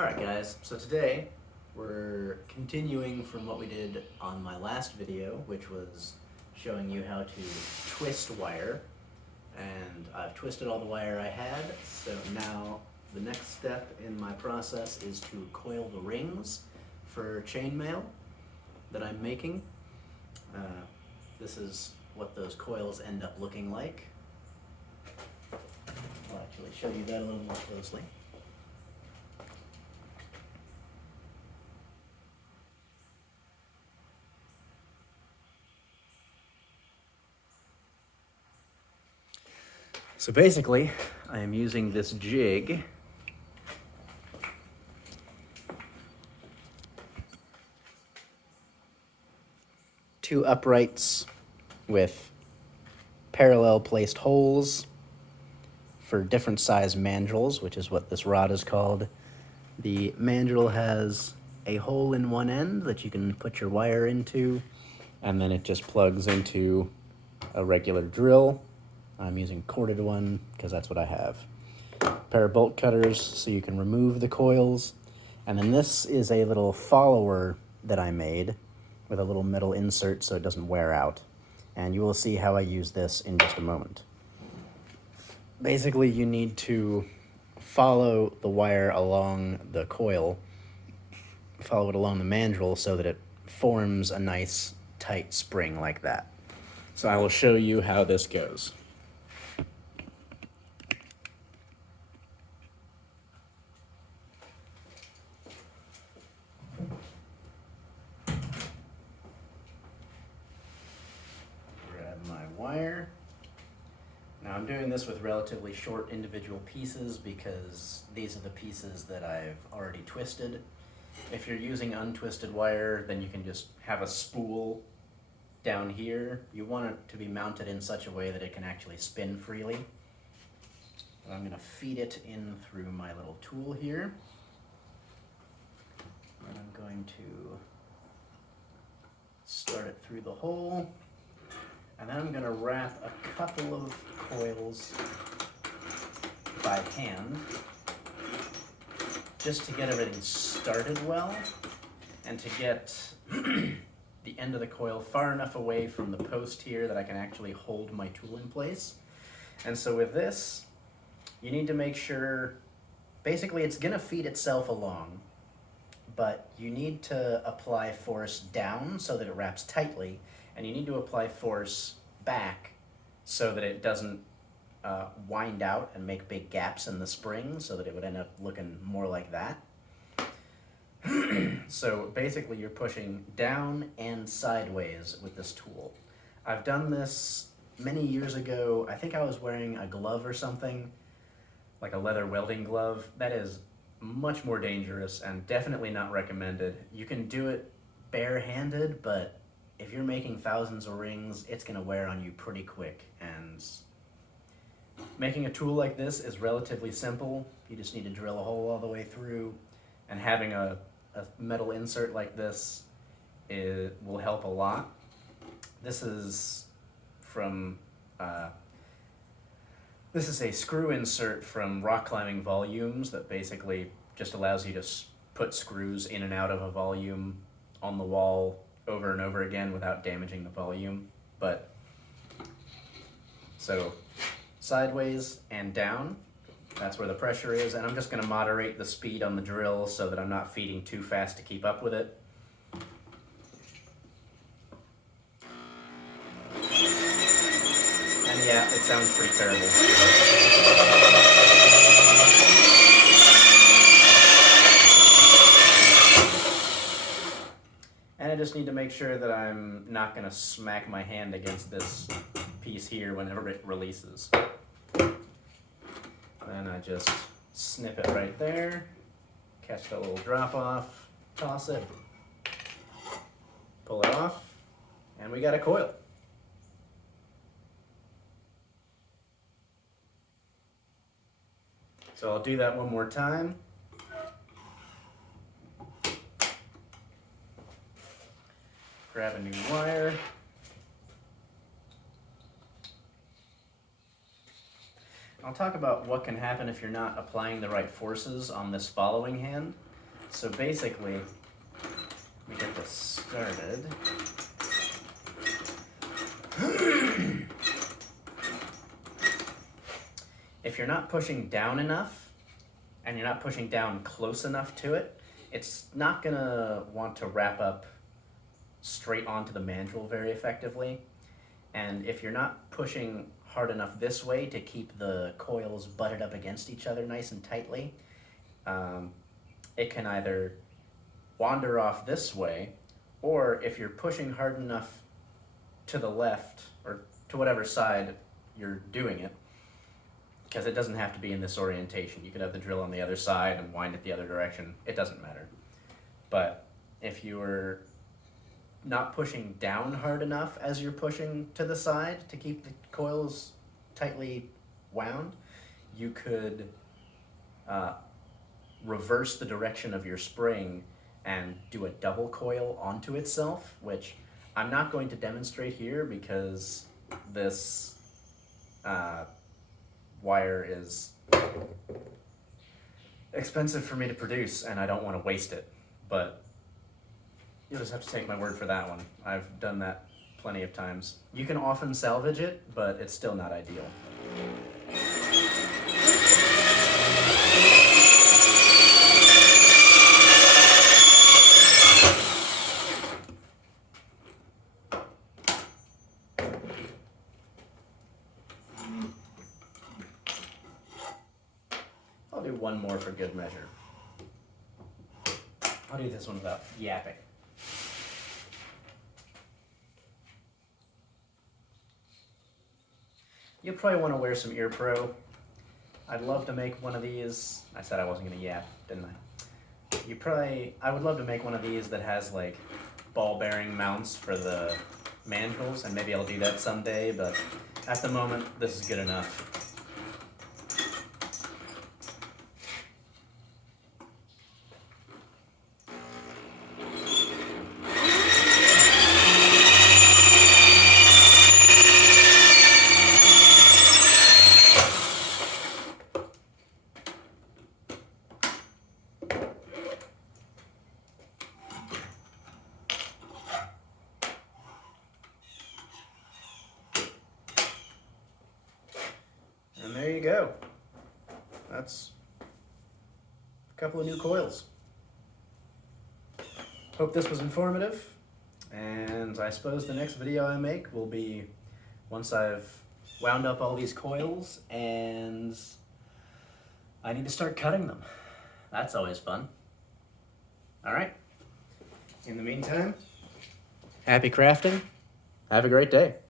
Alright guys, so today we're continuing from what we did on my last video, which was showing you how to twist wire. And I've twisted all the wire I had, so now the next step in my process is to coil the rings for chainmail that I'm making. This is what those coils end up looking like. I'll actually show you that a little more closely. So basically, I am using this jig two uprights with parallel placed holes for different size mandrels, which is what this rod is called. The mandrel has a hole in one end that you can put your wire into, and then it just plugs into a regular drill. I'm using a corded one because that's what I have. A pair of bolt cutters so you can remove the coils. And then this is a little follower that I made with a little metal insert so it doesn't wear out. And you will see how I use this in just a moment. Basically, you need to follow the wire along the coil, follow it along the mandrel so that it forms a nice tight spring like that. So I will show you how this goes. Grab my wire. Now I'm doing this with relatively short individual pieces because these are the pieces that I've already twisted. If you're using untwisted wire, then you can just have a spool down here. You want it to be mounted in such a way that it can actually spin freely. I'm going to feed it in through my little tool here. And I'm going to start it through the hole. And then I'm going to wrap a couple of coils by hand just to get everything started well and to get the end of the coil far enough away from the post here that I can actually hold my tool in place. And so with this, you need to make sure, basically it's going to feed itself along, but you need to apply force down so that it wraps tightly, and you need to apply force back so that it doesn't wind out and make big gaps in the spring so that it would end up looking more like that. So basically you're pushing down and sideways with this tool. I've done this many years ago. I think I was wearing a glove or something, like a leather welding glove. That is much more dangerous and definitely not recommended. You can do it barehanded, but if you're making thousands of rings, it's gonna wear on you pretty quick. And making a tool like this is relatively simple. You just need to drill a hole all the way through, and having a metal insert like this will help a lot. This is from this is a screw insert from Rock Climbing Volumes that basically just allows you to put screws in and out of a volume on the wall over and over again without damaging the volume. But so sideways and down, that's where the pressure is, and I'm just going to moderate the speed on the drill so that I'm not feeding too fast to keep up with it. And yeah, it sounds pretty terrible. And I just need to make sure that I'm not going to smack my hand against this piece here whenever it releases. Then I just snip it right there, catch that little drop off, toss it, pull it off, and we got a coil. So I'll do that one more time. Grab a new wire. I'll talk about what can happen if you're not applying the right forces on this following hand. So basically, we get this started. If you're not pushing down enough, and you're not pushing down close enough to it, it's not gonna want to wrap up straight onto the mandrel very effectively. And if you're not pushing hard enough this way to keep the coils butted up against each other nice and tightly, it can either wander off this way, or if you're pushing hard enough to the left, or to whatever side you're doing it, because it doesn't have to be in this orientation. You could have the drill on the other side and wind it the other direction. It doesn't matter. But if you're not pushing down hard enough as you're pushing to the side to keep the coils tightly wound, you could reverse the direction of your spring and do a double coil onto itself, which I'm not going to demonstrate here because this wire is expensive for me to produce and I don't want to waste it. But you'll just have to take my word for that one. I've done that plenty of times. You can often salvage it, but it's still not ideal. I'll do one more for good measure. I'll do this one without yapping. You'll probably want to wear some ear pro. I'd love to make one of these. I said I wasn't going to yap, didn't I? I would love to make one of these that has like ball bearing mounts for the mandrels, and maybe I'll do that someday, but at the moment, this is good enough. And there you go. That's a couple of new coils. Hope this was informative, and I suppose the next video I make will be once I've wound up all these coils and I need to start cutting them. That's always fun. All right. In the meantime, happy crafting. Have a great day.